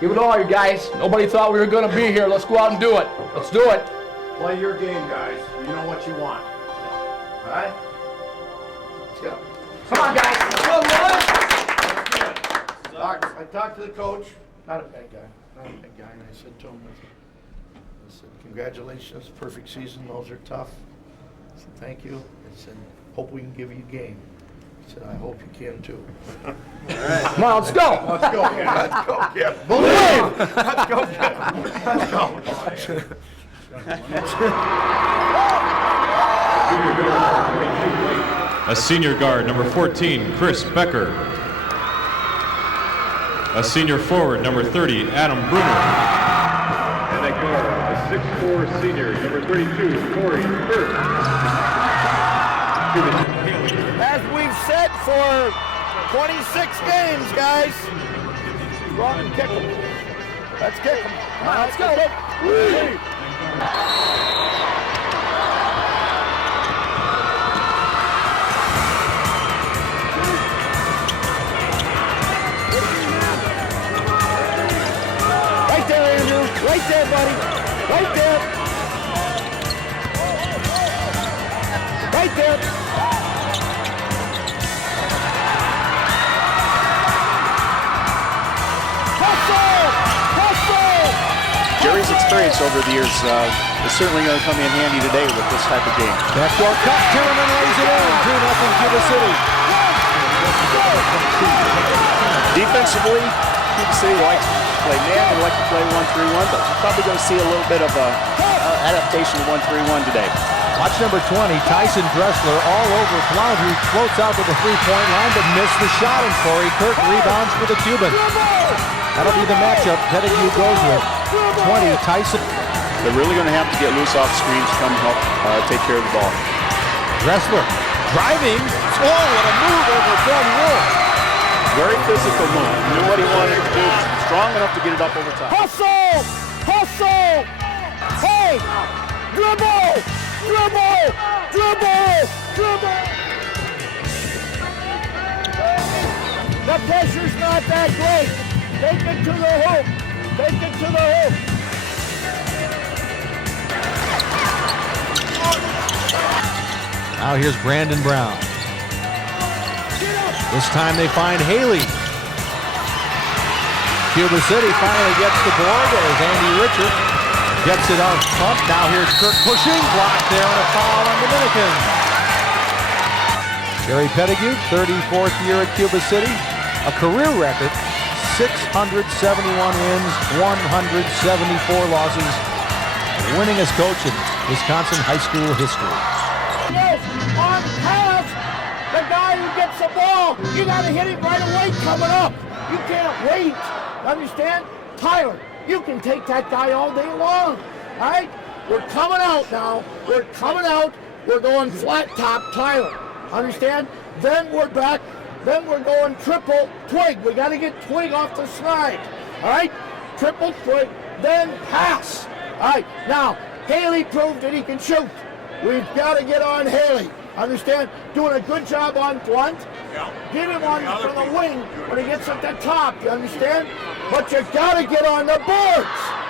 Give it all, you guys. Nobody thought we were going to be here. Let's go out and do it. Let's do it. Play your game, guys. You know what you want. All right? Let's go. Come on, guys. I talked to the coach. Not a bad guy. Not a bad guy. And I said to him, I said, congratulations, perfect season. Those are tough. I said, thank you. I said, hope we can give you a game. I said, I hope you can too. All right. Come on, let's go. Let's go, Kevin. Let's go, Kevin. Believe! Let's go, Kevin. Let's go. A senior guard, number 14, Chris Becker. A senior forward, number 30, Adam Bruner. And a guard, a 6'4" senior, number 32, Corey Burke. As we've said for 26 games, guys, go out and kick them. Let's kick them. Come on, let's go. Right there, Andrew. Right there, buddy. Right there. Right there. Jerry's experience over the years is certainly going to come in handy today with this type of game. Backdoor cut, Timmerman lays it in, 2-0 Cuba City. Defensively, Cuba City likes to play man, they like to play 1-3-1, but we're probably going to see a little bit of adaptation to 1-3-1 today. Watch number 20, Tyson Dressler, all over Floundry, floats out to the three-point line, but missed the shot, and Corey Kirk rebounds for the Cuban. That'll be the matchup Pettigrew goes with. 20, Tyson. They're really going to have to get loose off screens to come help take care of the ball. Dressler driving. Oh, what a move over Doug Wolf. Very physical move. Knew what he wanted to do. Strong enough to get it up over top. Hustle! Hustle! Hey! Dribble! Dribble! Dribble! Dribble! The pressure's not that great. Take it to the hoop. Take it to the hoop. Now here's Brandon Brown. This time they find Haley. Cuba City finally gets the board as Andy Richard Gets it on front. Now here's Kirk pushing. Blocked there and a foul on Dominican. Gary Pettigrew, 34th year at Cuba City. A career record, 671 wins, 174 losses. Winningest coach in Wisconsin high school history. Yes, on pass, the guy who gets the ball, you got to hit it right away coming up. You can't wait. Understand? Tyler, you can take that guy all day long. All right? We're coming out now. We're coming out. We're going flat top, Tyler. Understand? Then we're back. Then we're going triple twig. We got to get twig off the slide. All right? Triple twig, then pass. All right. Now, Haley proved that he can shoot. We've got to get on Haley. Understand? Doing a good job on Blunt. Get him on from the wing when he gets at the top. You understand? But you got to get on the boards.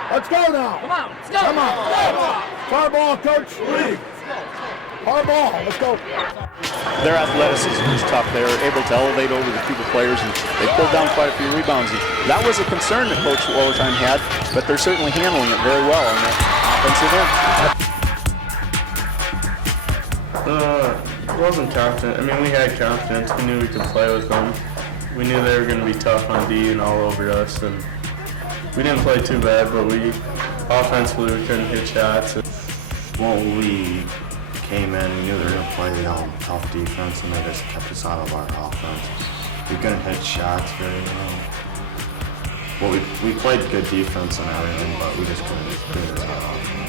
Let's go now. Come on. Let's go. Come on. Come on. Far ball, coach. Far ball. Let's go. Their athleticism is tough. They were able to elevate over the Cuba players, and they pulled down quite a few rebounds. And that was a concern that Coach Overtime had, but they're certainly handling it very well on that offensive end. Wasn't confident. I mean, we had confidence. We knew we could play with them. We knew they were going to be tough on D and all over us, and we didn't play too bad, but offensively we couldn't hit shots. Well, we came in, we knew they were going to play tough defense, and they just kept us out of our offense. We couldn't hit shots very well. Well, we played good defense and everything, but we just couldn't hit our offense.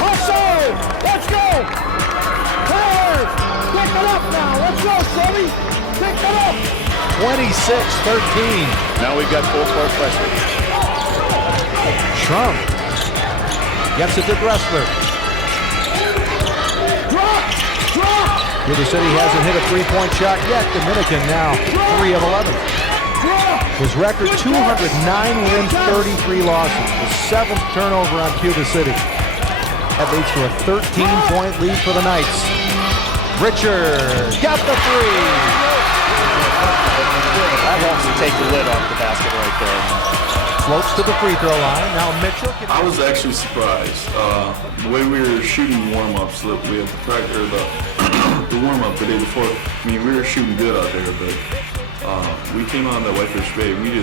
Hustle! Let's go! Tyler! Pick it up now! Let's go, Sonny! Pick it up! 26-13. Now we've got full court pressure. Trump gets it to Dressler. Drop! Cuba City hasn't hit a three-point shot yet. Dominican now 3 of 11. His record 209 wins, 33 losses. The 7th turnover on Cuba City. That leads to a 13-point lead for the Knights. Richard got the three. That helps to take the lid off the basket right there. Floats to the free throw line. Now Mitchell. I was actually surprised. The way we were shooting warm-ups, that we had the practice, or the warm-up the day before. I mean, we were shooting good out there, but we came on the Whitefish Bay. We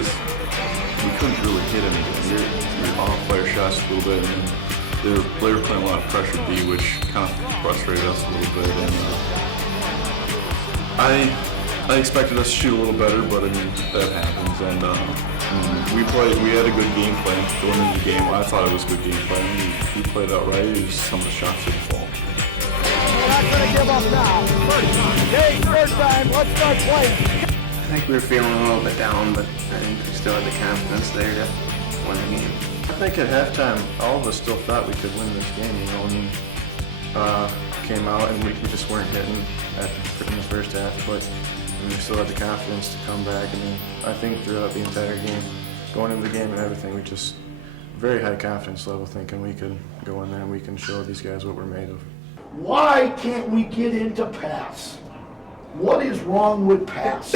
couldn't really hit anything. We were off by our shots a little bit, and they were playing a lot of pressure D, which kind of frustrated us a little bit. And I expected us to shoot a little better, but I mean that happens. And we had a good game plan going into the game. I thought it was a good game plan. We played out right. It was just some of the shots didn't fall. We're not going to give up now. First time. Let's start playing. I think we were feeling a little bit down, but I think we still had the confidence there to win the game. I think at halftime, all of us still thought we could win this game, you know. I mean, came out and we just weren't hitting in the first half, but we still had the confidence to come back. I mean, I think throughout the entire game, going into the game and everything, we just very high confidence level, thinking we could go in there and we can show these guys what we're made of. Why can't we get into pass? What is wrong with pass?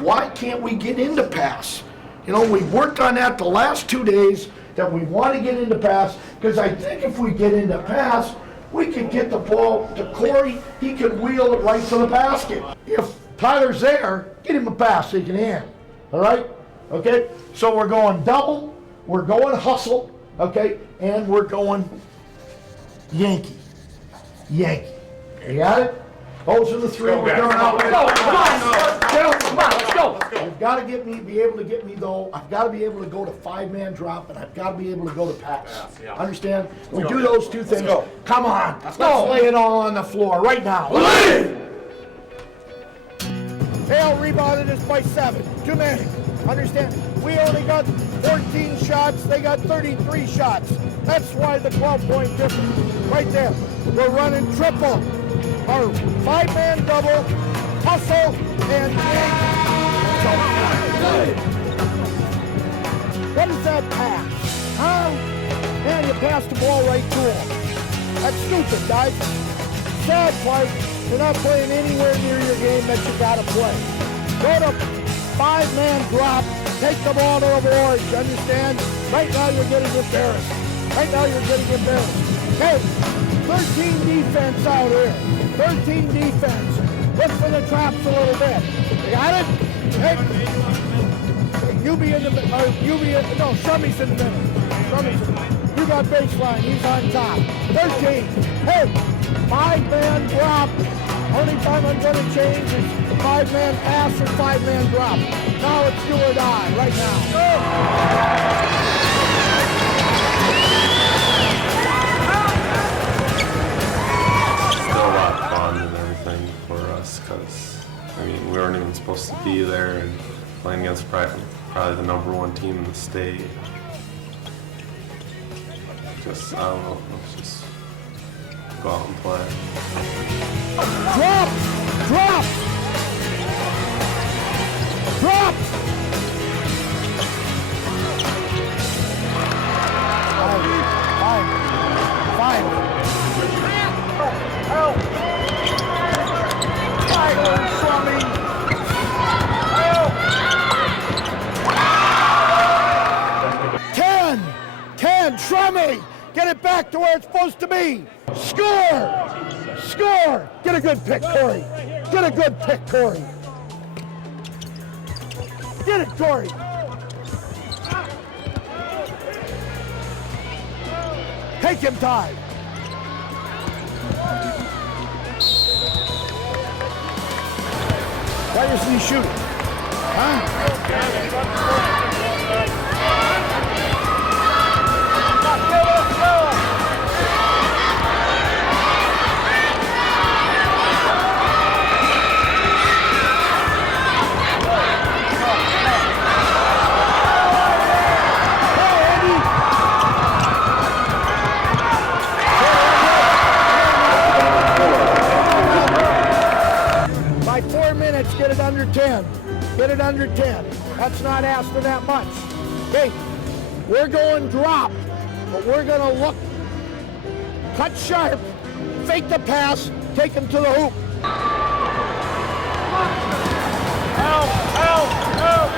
Why can't we get into pass? You know, we worked on that the last 2 days, that we want to get into pass, because I think if we get into pass, we could get the ball to Corey. He could wheel it right to the basket. If Tyler's there, get him a pass so he can hand. All right? Okay? So we're going double, we're going hustle, okay? And we're going Yankee. Yankee. You got it? Those are the three we're going out with. Come on, let's go. You've got to be able to get me though. I've got to be able to go to 5-man drop, and I've got to be able to go to pass. Understand? We do those two things. Come on. Let's lay it all on the floor right now. Hale rebounded us by 7. Too many. Understand? We only got 14 shots. They got 33 shots. That's why the 12-point difference. Right there. We're running triple. Our 5-man double, hustle, and what is that pass? Huh? Man, you passed the ball right to him. That's stupid, guys. Sad part, you're not playing anywhere near your game that you gotta play. Go to 5-man drop, take the ball to the board, you understand? Right now you're getting embarrassed. Right now you're getting embarrassed. Okay, 13 defense out here. 13 defense. Look for the traps a little bit. You got it? Hey, you be in the middle. No, Shummy's in the middle. Shummy's in the middle. You got baseline. He's on top. 13. Hey, 5-man drop. Only time I'm going to change is 5-man pass or 5-man drop. Now it's do or die right now. Still a lot of fun and everything for us because, I mean, we weren't even supposed to be there and playing against probably the #1 team in the state. Just, I don't know, let's just go out and play. Drop! Drop! Drop! Fine. Help! Fine, Shummy! Help! 10! Shummy! Get it back to where it's supposed to be! Score! Score! Get a good pick, Corey. Get a good pick, Corey. Get it, Corey. Take him time. Why isn't he shooting? Huh? 4 minutes, get it under 10. Get it under 10. That's not asking that much. Okay, we're going drop, but we're going to look, cut sharp, fake the pass, take him to the hoop. Help, help, help.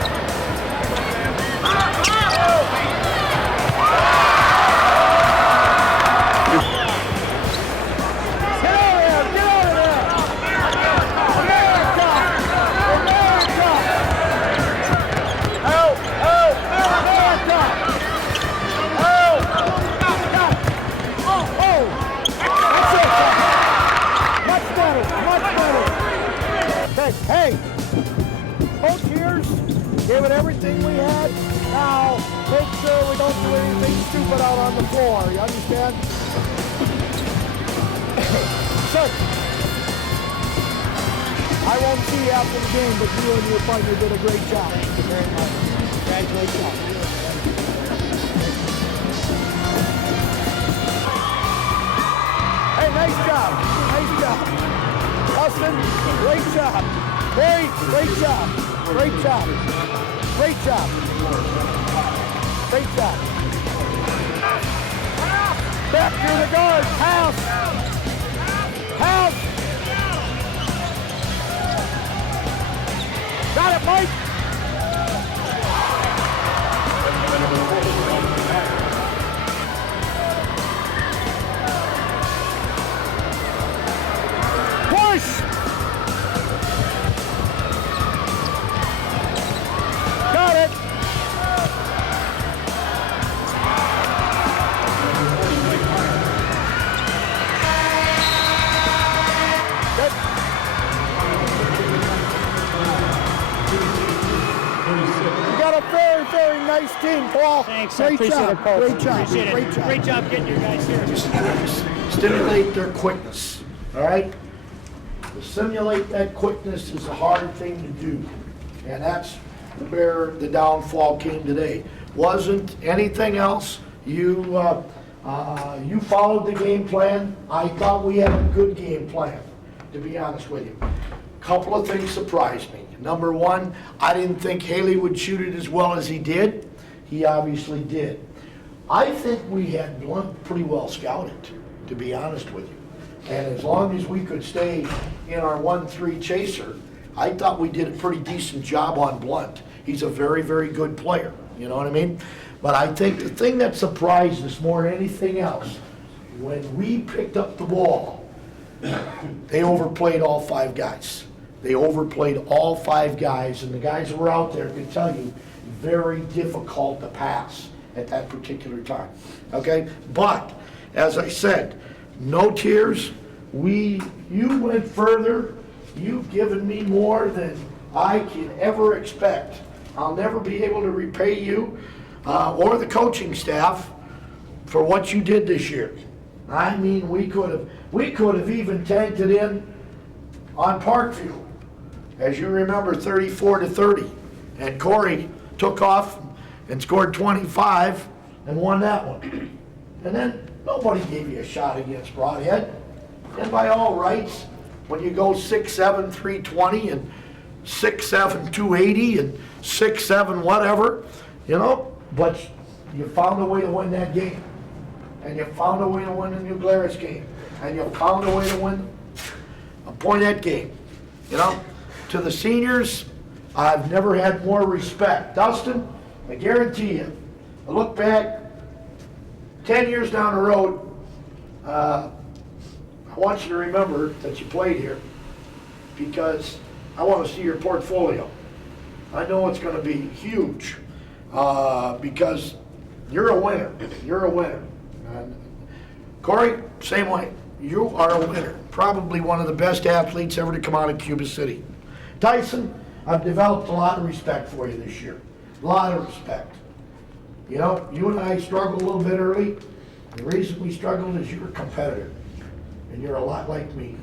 Hey, both years, gave it everything we had. Now, make sure we don't do anything stupid out on the floor. You understand? Sir, I won't see you after the game, but you and your partner did a great job. Thank you very much. Congratulations. Hey, nice job. Nice job. Austin, great job. Great job. Great job. Great job. Great job. Back to the guard. Pass. Pass. Got it, Mike. Push. Got it. You got a very, very nice team, Paul. Thanks. Great I appreciate job. it, Coach. Great job. Appreciate it. Great job. Great job getting your guys here. Stimulate their quickness, all right? To simulate that quickness is a hard thing to do, and that's where the downfall came today. Wasn't anything else. You followed the game plan. I thought we had a good game plan, to be honest with you. Couple of things surprised me. Number one, I didn't think Haley would shoot it as well as he did. He obviously did. I think we had Blunt pretty well scouted, to be honest with you. And as long as we could stay in our 1-3 chaser, I thought we did a pretty decent job on Blunt. He's a very, very good player, you know what I mean? But I think the thing that surprised us more than anything else, when we picked up the ball, they overplayed all 5 guys. They overplayed all 5 guys, and the guys that were out there can tell you, very difficult to pass at that particular time, okay? But, as I said, no tears. You went further. You've given me more than I can ever expect. I'll never be able to repay you or the coaching staff for what you did this year. I mean, we could have even tanked it in on Parkview. As you remember, 34-30. And Corey took off and scored 25 and won that one. And then nobody gave you a shot against Broadhead. And by all rights, when you go 6'7", 320 and 6'7", 280 and 6'7", whatever, you know, but you found a way to win that game. And you found a way to win the New Glarus game. And you found a way to win a Poinette game. You know, to the seniors, I've never had more respect. Dustin, I guarantee you, I look back 10 years down the road, I want you to remember that you played here because I want to see your portfolio. I know it's going to be huge because you're a winner. You're a winner. And Corey, same way. You are a winner. Probably one of the best athletes ever to come out of Cuba City. Tyson, I've developed a lot of respect for you this year. A lot of respect. You know, you and I struggled a little bit early. The reason we struggled is you were a competitor. And you're a lot like me.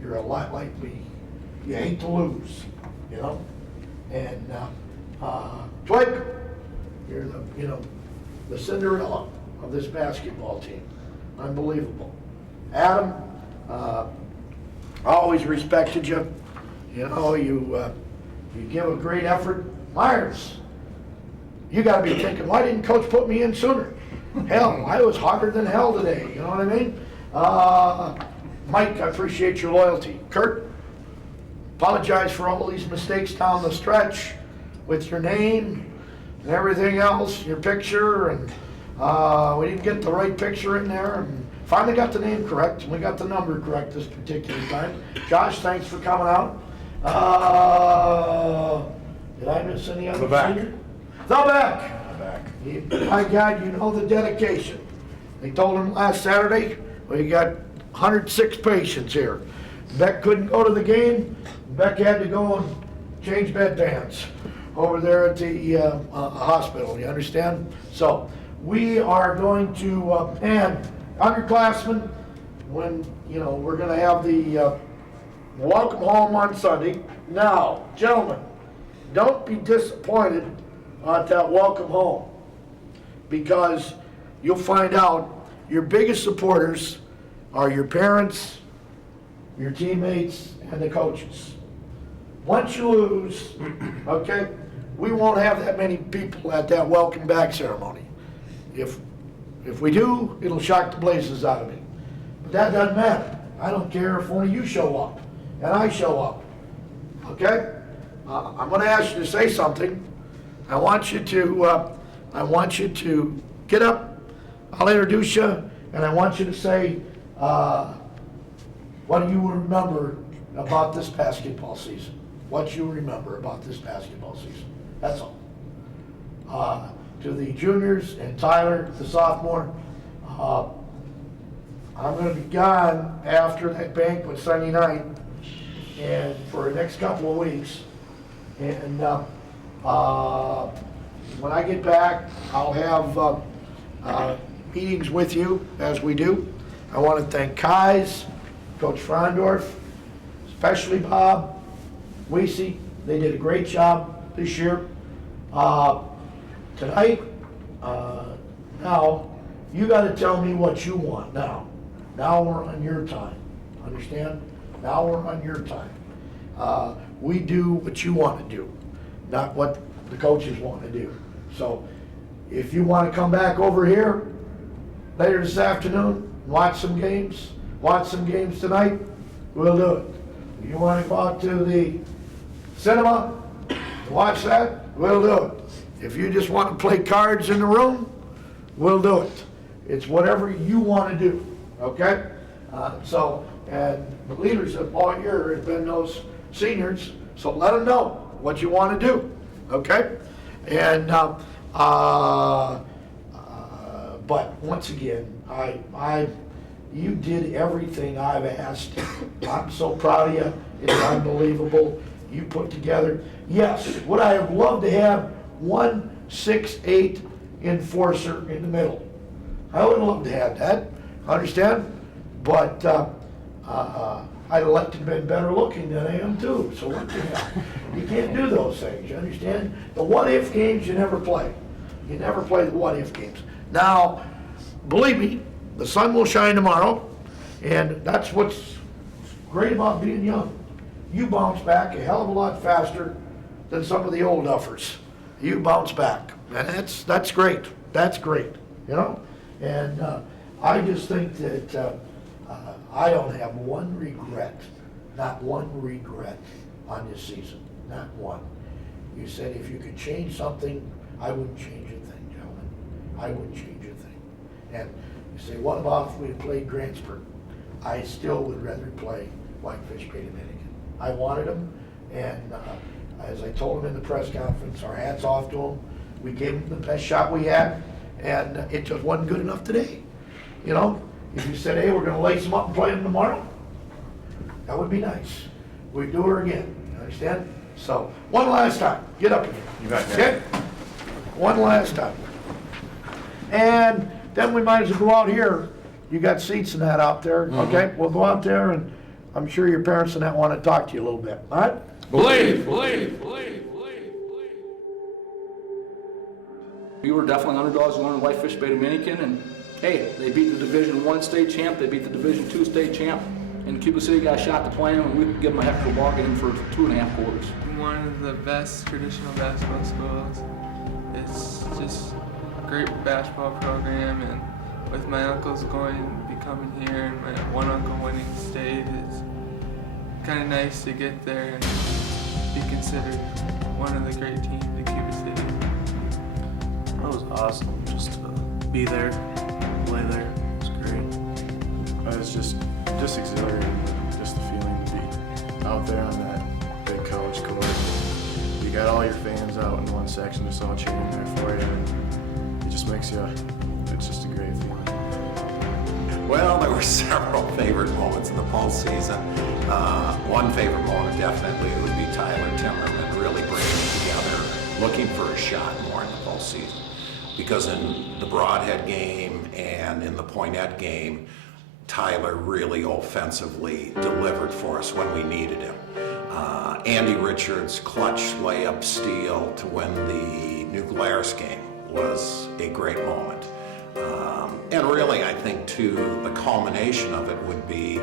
You're a lot like me. You hate to lose, you know? And Twig, you're the Cinderella of this basketball team. Unbelievable. Adam, I always respected you. You know, you give a great effort. Myers, you got to be thinking, why didn't Coach put me in sooner? Hell, I was harder than hell today. You know what I mean? Mike, I appreciate your loyalty. Kurt, apologize for all these mistakes down the stretch with your name and everything else, your picture, and we didn't get the right picture in there. And finally got the name correct, and we got the number correct this particular time. Josh, thanks for coming out. Did I miss any other senior? Thunberg. My God, you know the dedication. They told him last Saturday, well, you got 106 patients here. Beck couldn't go to the game. Beck had to go and change bedpans over there at the hospital, you understand? So we are going to, and underclassmen, when, you know, we're going to have the welcome home on Sunday. Now, gentlemen, don't be disappointed at that welcome home, because you'll find out your biggest supporters are your parents, your teammates, and the coaches. Once you lose, okay, we won't have that many people at that welcome back ceremony. If we do, it'll shock the blazes out of me. But that doesn't matter. I don't care if only you show up and I show up. Okay? I'm going to ask you to say something. I want you to get up. I'll introduce you, and I want you to say, what do you remember about this basketball season? What you remember about this basketball season? That's all. To the juniors and Tyler, the sophomore, I'm going to be gone after that banquet Sunday night, and for the next couple of weeks. And when I get back, I'll have meetings with you as we do. I want to thank Kais, Coach Frondorf, especially Bob, Weesey. They did a great job this year. Tonight, now, you got to tell me what you want now. Now we're on your time. Understand? Now we're on your time. We do what you want to do, not what the coaches want to do. So if you want to come back over here later this afternoon, watch some games tonight, we'll do it. If you want to go out to the cinema, watch that, we'll do it. If you just want to play cards in the room, we'll do it. It's whatever you want to do, okay? And the leadership all year has been those seniors, so let them know what you want to do, okay? And, but once again, you did everything I've asked. I'm so proud of you. It's unbelievable. You put together, yes, would I have loved to have 1 6'8" enforcer in the middle? I would have loved to have that, understand? But I'd like to have been better looking than I am too, so what the hell? You can't do those things, you understand? The what-if games you never play. You never play the what-if games. Now, believe me, the sun will shine tomorrow, and that's what's great about being young. You bounce back a hell of a lot faster than some of the old duffers. You bounce back, and that's great. That's great, you know? And I just think that I don't have one regret, not one regret on this season, not one. You said if you could change something, I wouldn't change a thing, gentlemen. I wouldn't change a thing. And you say, what about if we had played Grantsburg? I still would rather play Whitefish Bay Dominican. I wanted them, and as I told them in the press conference, our hats off to them. We gave them the best shot we had, and it just wasn't good enough today. You know, if you said, hey, we're going to lace them up and play them tomorrow, that would be nice. We'd do her again, you understand? So, one last time, get up here. You got that. Okay? One last time. And then we might as well go out here. You got seats and that out there, okay? We'll go out there, and I'm sure your parents and that want to talk to you a little bit, all right? Believe. We were definitely underdogs going to Whitefish Bay Dominican, and hey, they beat the Division I state champ, they beat the Division II state champ, and Cuba City got a shot to play them, and we could give them a heck of a ball game for 2.5 quarters. One of the best traditional basketball schools. It's just a great basketball program, and with my uncles be coming here and my one uncle winning state, it's kind of nice to get there and be considered one of the great teams in Cuba City. That was awesome, just to be there, play there. It was great. It was just exhilarating, just the feeling to be out there on that big college court. You got all your fans out in one section, just all cheering there for you, and it just makes you, it's just a great feeling. Well, there were several favorite moments in the postseason. One favorite moment definitely would be Tyler Timmerman really bringing it together, looking for a shot more in the postseason. Because in the Broadhead game and in the Poinette game, Tyler really offensively delivered for us when we needed him. Andy Richards' clutch layup steal to win the New Glarus game was a great moment. And really, I think, too, the culmination of it would be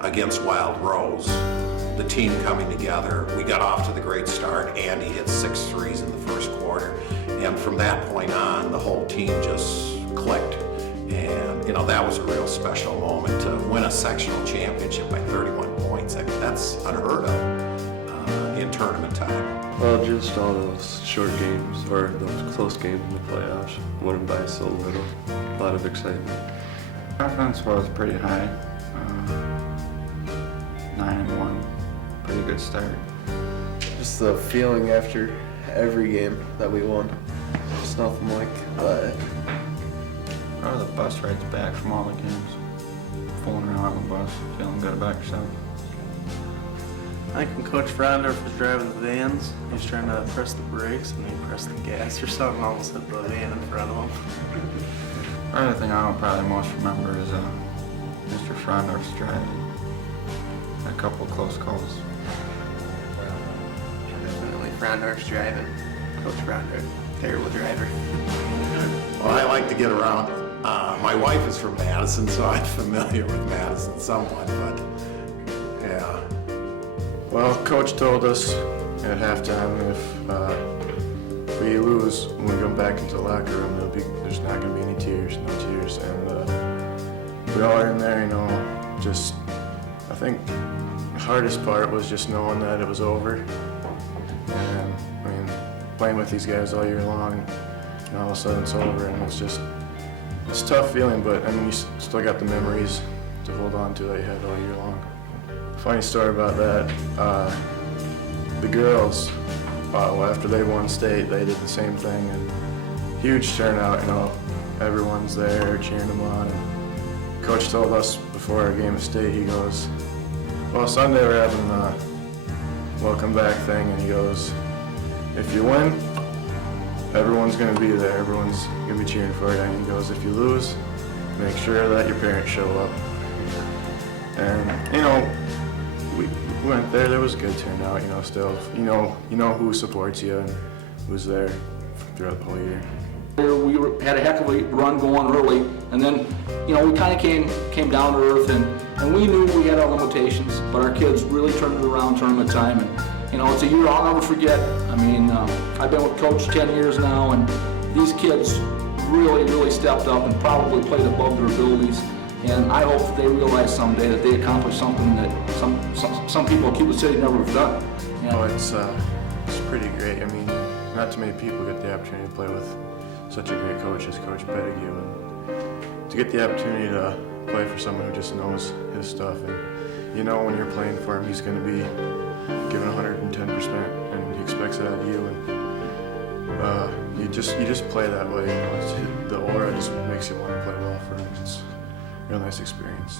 against Wild Rose, the team coming together. We got off to the great start. Andy hit 6 threes in the first quarter. And from that point on, the whole team just clicked. And, you know, that was a real special moment to win a sectional championship by 31 points. I mean, that's unheard of in tournament time. Well, just all those short games, or those close games in the playoffs, winning by so little. A lot of excitement. Confidence was pretty high. 9-1, pretty good start. Just the feeling after every game that we won. Just nothing like that. Oh, the bus rides back from all the games. Fooling around on the bus, feeling good about yourself. I think when Coach Frondorf was driving the vans, he was trying to press the brakes and he pressed the gas or something, almost hit the van in front of him. The other thing I probably most remember is Mr. Frondorf's driving. A couple close calls. Definitely Frondorf's driving. Coach Frondorf, terrible driver. Well, I like to get around. My wife is from Madison, so I'm familiar with Madison somewhat, but yeah. Well, Coach told us at halftime if we lose when we go back into the locker room, there's not going to be any tears, no tears. And we all are in there, you know, just, I think the hardest part was just knowing that it was over. playing with these guys all year long, and all of a sudden it's over, and it's a tough feeling, but I mean, you still got the memories to hold on to that you had all year long. Funny story about that, the girls, well, after they won state, they did the same thing, and huge turnout, you know, everyone's there cheering them on. And Coach told us before our game of state, he goes, well, Sunday we're having a welcome back thing, and he goes, if you win, everyone's going to be there, everyone's going to be cheering for you, and he goes, if you lose, make sure that your parents show up. And, you know, we went there was a good turnout, you know, still, you know who supports you and who's there throughout the whole year. We had a heck of a run going early, and then, you know, we kind of came down to earth, and we knew we had our limitations, but our kids really turned it around tournament time, and, you know, it's a year I'll never forget. I mean, I've been with Coach 10 years now, and these kids really stepped up and probably played above their abilities, and I hope they realize someday that they accomplished something that some people in Cuba City never have done. You know? It's pretty great. I mean, not too many people get the opportunity to play with such a great coach as Coach Pettigrew, and to get the opportunity to play for someone who just knows his stuff, and you know when you're playing for him, he's going to be giving 110%, and he expects that out of you, and you just play that way. You know, the aura just makes you want to play well for him. It's a real nice experience.